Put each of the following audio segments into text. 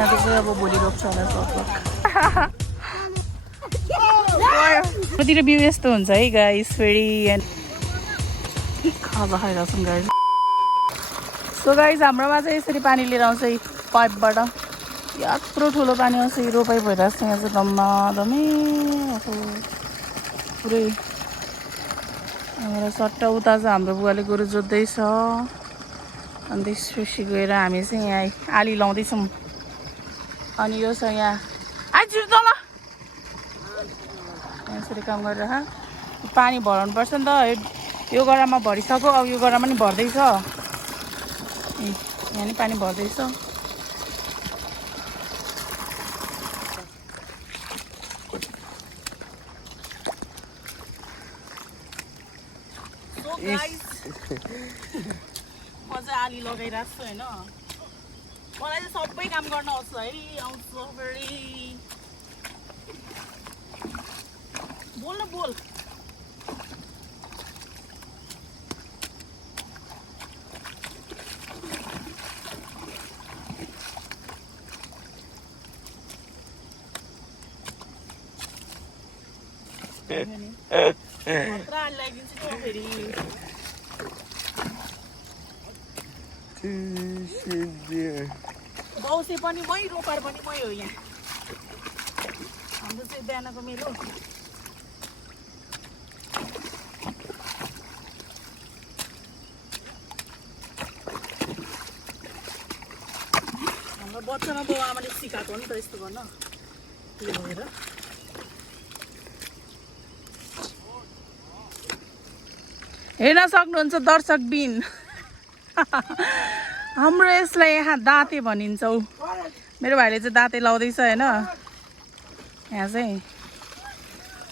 यहाँको चाहिँ अब भोलि रोप्छ होला लगभग। कतिर बिउ यस्तो हुन्छ है गाइस फेरि खाजा खाइरहेछौँ गाइस। सो गाइस हाम्रोमा चाहिँ यसरी पानी लिएर आउँछ पाइपबाट। यत्रो ठुलो पानी आउँछ रोपाइ भइरहेको छ यहाँ चाहिँ दम्मादमी पुरै। सट्टा उता चाहिँ हाम्रो बुवाले गोरु जोत्दैछ अनि त्यसपछि गएर हामी चाहिँ यहाँ आली लाउँदैछौँ। अनि यो छ यहाँ आइजिर त ल यसरी काम गरेर पानी भराउनु पर्छ नि त। यो गरामा भरिसक्यो अब यो गरामा नि भर्दैछ। यहाँ नि पानी भर्दैछ। म चाहिँ आली लगाइरहेको छु होइन। मलाई चाहिँ सबै काम गर्न आउँछ है। आउँछ फेरि बोल न बोल। बौसे पनि मै रोपार पनि मै हो यहाँ। हाम्रो चाहिँ बिहानको मेरो हाम्रो बच्चामा बाउ आमाले सिकाएको हो नि त यस्तो गर्न। त्यो भएर हेर्न सक्नुहुन्छ दर्शक बिन हाम्रो यसलाई यहाँ दाँते भनिन्छ। मेरो भाइले चाहिँ दाँते लाउँदैछ होइन। यहाँ चाहिँ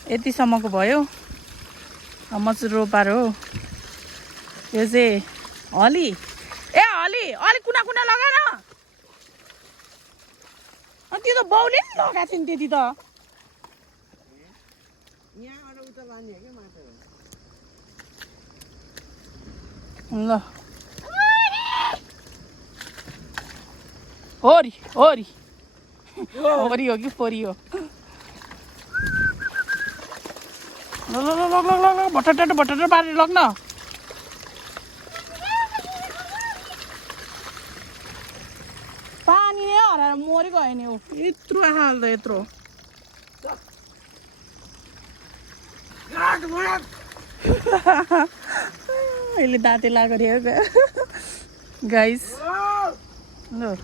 यतिसम्मको भयो। म चाहिँ रोपार हो। यो चाहिँ हली ए हली अलिक कुना कुना लगा न। अनि त्यो त बाउले नि लगाएको थियो नि त्यति त। ल होरी होरी होरी हो कि फोरी हो। ल ल ल ल ल ल भट्टाटर भट्टाटर पारेर लग्न। पानी नै हराएर मरेको होइन हो। यत्रो हाल्दा यत्रो अहिले दाँते लागेको गाइस। ल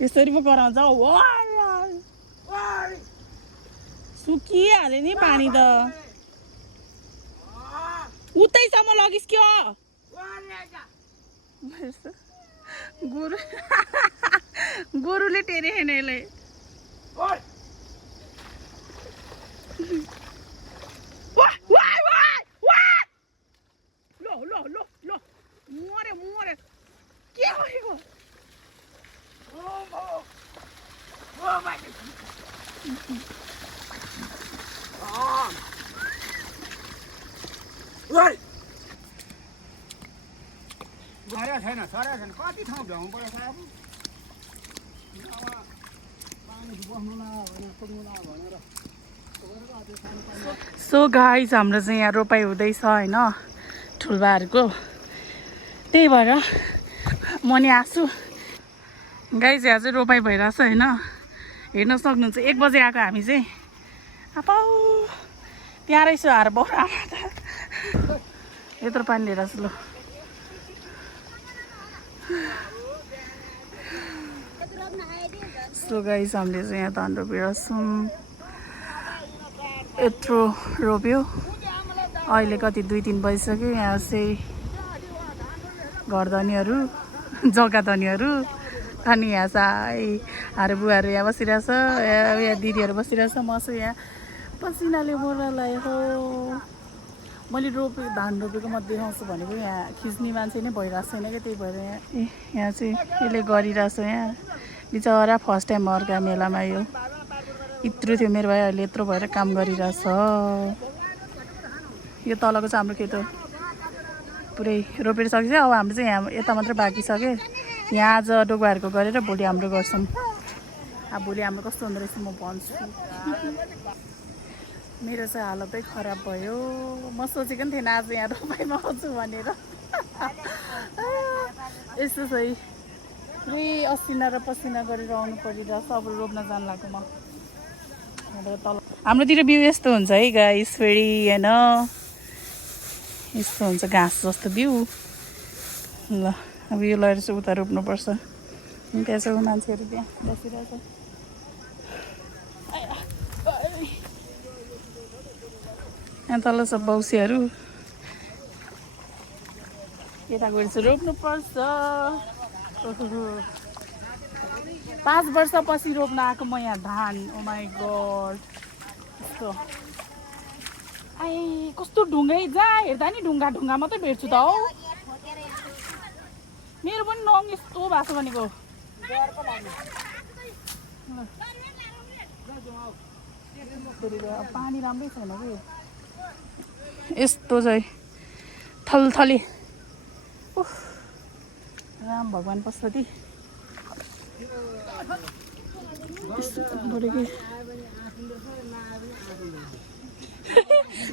यसरी पो कराउँछ सुकिहाल्यो नि पानी त। उतैसम्म लगिस् क्या गोरु गोरुले टेरे हेर्ने यसलाई। लो लो लो लो मरे मरे के भएको। छैन सरे छैन कति ठाउँ भ्याउनु पर्यो साहब। सो गाइस हाम्रो चाहिँ यहाँ रोपाइ हुँदैछ होइन ठुल्बाहरूको। त्यही भएर म नि आछु गाइस। यहाँ चाहिँ रोपाइ भइरहेछ होइन। हेर्न सक्नुहुन्छ 1 बजे आएको हामी चाहिँ। अब त्यहाँ रहेछ हार बाउ आमा त यत्रो पानी लिएर आएको छु। ल सो गाइस हामीले चाहिँ यहाँ धान रोपिरहेछौँ। यत्रो रोप्यो अहिले कति 2-3 बजिसक्यो। यहाँ चाहिँ घरधनीहरू जग्गा धनीहरू अनि यहाँ चाहिँ हारे बुवाहरू यहाँ बसिरहेछ। यहाँ दिदीहरू बसिरहेछ। म चाहिँ यहाँ पसिनाले बोरालाई हो। मैले धान रोपेको म देखाउँछु भनेको यहाँ खिच्ने मान्छे नै भइरहेको छैन क्या। त्यही भएर यहाँ चाहिँ यसले गरिरहेछ। यहाँ बिचरा फर्स्ट टाइम अर्का मेलामा यो यत्रो थियो मेरो भाइ अहिले यत्रो भएर काम गरिरहेछ। यो तलको चाहिँ हाम्रो खेत हो पुरै रोपेर सकिसक्यो। अब हाम्रो चाहिँ यहाँ यता मात्रै बाँकी छ कि यहाँ आज डोगुवाहरूको गरेर भोलि हाम्रो गर्छौँ। अब भोलि हाम्रो कस्तो हुँदो रहेछ म भन्छु। मेरो चाहिँ हालतै खराब भयो। म सोचेको पनि थिएन आज यहाँ रोपाइमा आउँछु भनेर। यस्तो चाहिँ असिना र पसिना गरेर आउनु परिरहेछ। अब रोप्न जानु लाग्यो म तल। हाम्रोतिर बिउ यस्तो हुन्छ है गाइस, फेरि होइन यस्तो हुन्छ घाँस जस्तो बिउ। ल अब यो लगेर चाहिँ उता रोप्नुपर्छ। त्यहाँ चाहिँ मान्छेहरू त्यहाँ बसिरहेछ। यहाँ तल छ बौसीहरू। यता गएर चाहिँ रोप्नुपर्छ। 5 वर्षपछि रोप्न आएको म यहाँ धान। ओ माई गड यस्तो आइ कस्तो ढुङ्गै जहाँ हेर्दा नि ढुङ्गा ढुङ्गा मात्रै भेट्छु त हौ। मेरो पनि नङ यस्तो भएको छ भनेको। पानी राम्रै छैन कि यस्तो चाहिँ थलथली। राम भगवान् पशुपति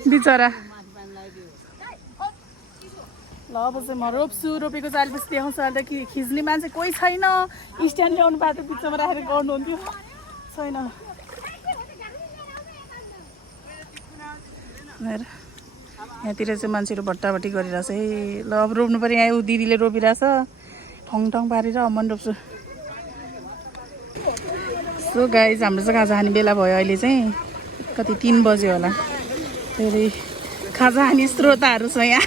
बिचरा। ल अब चाहिँ म रोप्छु। रोपेको चाहिँ अलिपछि देखाउँछु। अहिले त खिच्ने मान्छे कोही छैन। स्ट्यान्ड ल्याउनु पाएको बिचमा राखेर गर्नुहुन्थ्यो, छैन। यहाँतिर चाहिँ मान्छेहरू भट्टाभट्टी गरिरहेछ है। ल अब रोप्नु पऱ्यो। यहाँ दिदीले रोपिरहेछ ठङ ठङ पारेर। म पनि रोप्छु। सो गाइज हाम्रो चाहिँ खाजा खाने बेला भयो। अहिले चाहिँ कति 3 बज्यो होला। फेरि खाजा खाने श्रोताहरू छ यहाँ।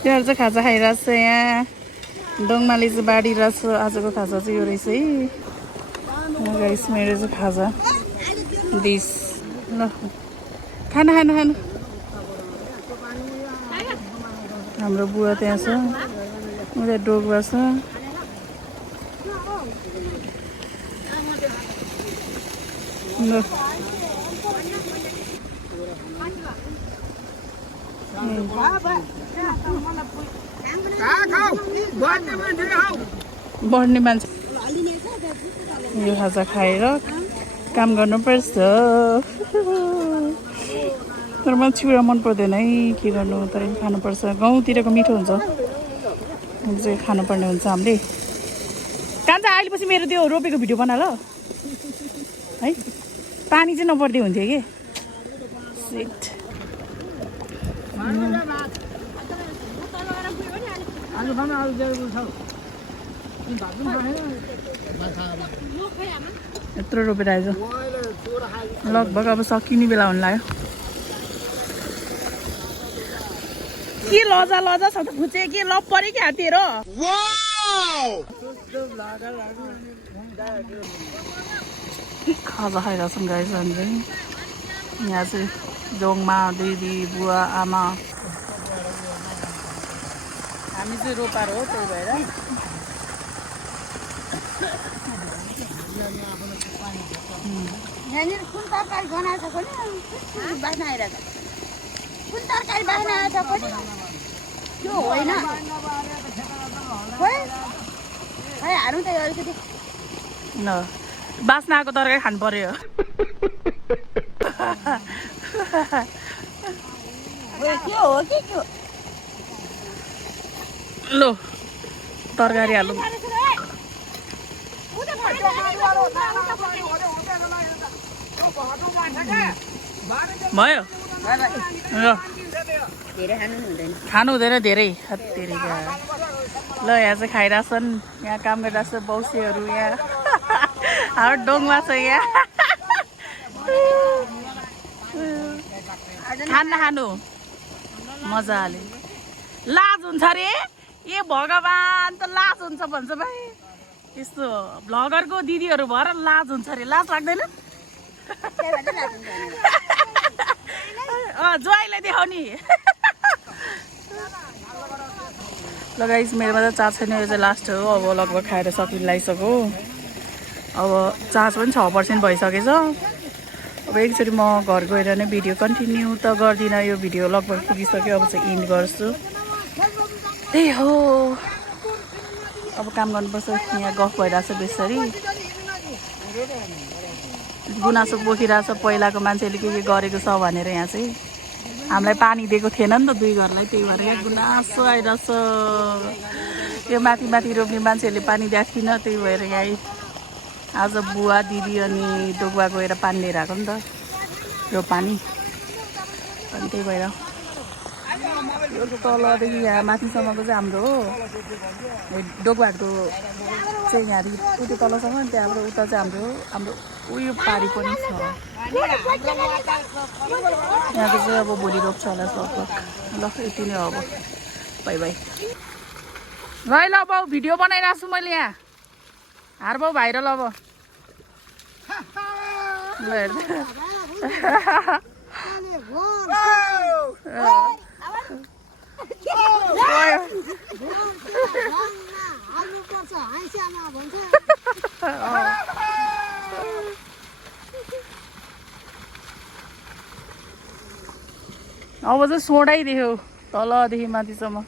तिनीहरू चाहिँ खाजा खाइरहेछ यहाँ। डोङमाले चाहिँ बाँडिरहेछ। आजको खाजा चाहिँ यो रहेछ है गाइस। मेरो चाहिँ खाजा डिस। ल खाना खानु खानु। हाम्रो बुवा त्यहाँ छ, उता डोगुवा छ। ल बढ्ने मान्छे यो खाजा खाएर काम गर्नुपर्छ। तर मलाई चिउरा मन पर्दैन है, के गर्नु। तर खानुपर्छ। गाउँतिरको मिठो हुन्छ, चाहिँ खानुपर्ने हुन्छ हामीले। कान्छ अहिले पछि मेरो त्यो रोपेको भिडियो बना ल है। पानी चाहिँ नपर्दै हुन्थ्यो कि सिट। यत्रो रोपेर आएछ। लगभग अब सकिने बेला हुन लाग्यो। के लजा लजा छ त खुचे। के लप पऱ्यो कि हातेर। खाजा खाइरहेछौँ गाइस। हामी चाहिँ यहाँ चाहिँ जोङमा दिदी बुवा आमा हामी चाहिँ रोपार हो, त्यही भएर। यहाँनिर कुन तरकारी बनाएको छ भने बास्ना आइरहेको छ। कुन तरकारी बास्ना आएको छ भने त्यो होइन। खै हाल्नु त अलिकति। ल बास्ना आएको तरकारी खानु पर्यो। के हो के के हो। ल तरकारी हालौँ। भयो खानु हुँदैन धेरै। ल यहाँ चाहिँ खाइरहेछन्। यहाँ काम गरिरहेछ बौसीहरू। यहाँ हाम्रो डोङमा छ यहाँ। खाना खानु मजाले। लाज हुन्छ अरे। ए भगवान् त लाज हुन्छ भन्छ भाइ। यस्तो भ्लगरको दिदीहरू भएर लाज हुन्छ अरे। लाज लाग्दैन? ज्वाइँलाई देखाउने। ल गाइस मेरोमा त चार्ज छैन। यो चाहिँ लास्ट हो। अब लगभग खाएर सकिन लागिसक्यो। अब चार्ज पनि 6% भइसकेछ। अब एकचोटि म घर गएर नै भिडियो कन्टिन्यू त गर्दिनँ। यो भिडियो लगभग पुगिसक्यो। अब चाहिँ इन्ड गर्छु। त्यही हो। अब काम गर्नुपर्छ यहाँ गफ भइरहेछ बेसरी गुनासो पोखिरहेछ पहिलाको मान्छेले के गरेको छ भनेर यहाँ चाहिँ हामीलाई पानी दिएको थिएन नि त 2 घरलाई त्यही भएर यहाँ गुनासो आइरहेछ यो माथि माथि रोप्ने मान्छेहरूले पानी दिएको थिएन त्यही भएर यहाँ आज बुवा दिदी अनि डोगुवा गएर पानी लिएर आएको नि त यो पानी अनि त्यही भएर यो तलदेखि यहाँ माथिसम्मको चाहिँ हाम्रो हो डोगुवाहरूको चाहिँ यहाँदेखि उति तलसम्म त्यहाँबाट उता चाहिँ हाम्रो उयो पारी पनि छ यहाँको चाहिँ अब भोलि रोप्छ होला लगभग ल यति नै हो अब बाई बाई ल बाउ भिडियो बनाइरहेको छु मैले यहाँ हार बाउ भाइरल अब ल हेर्दै अब चाहिँ सोडाइदियो तलदेखि माथिसम्म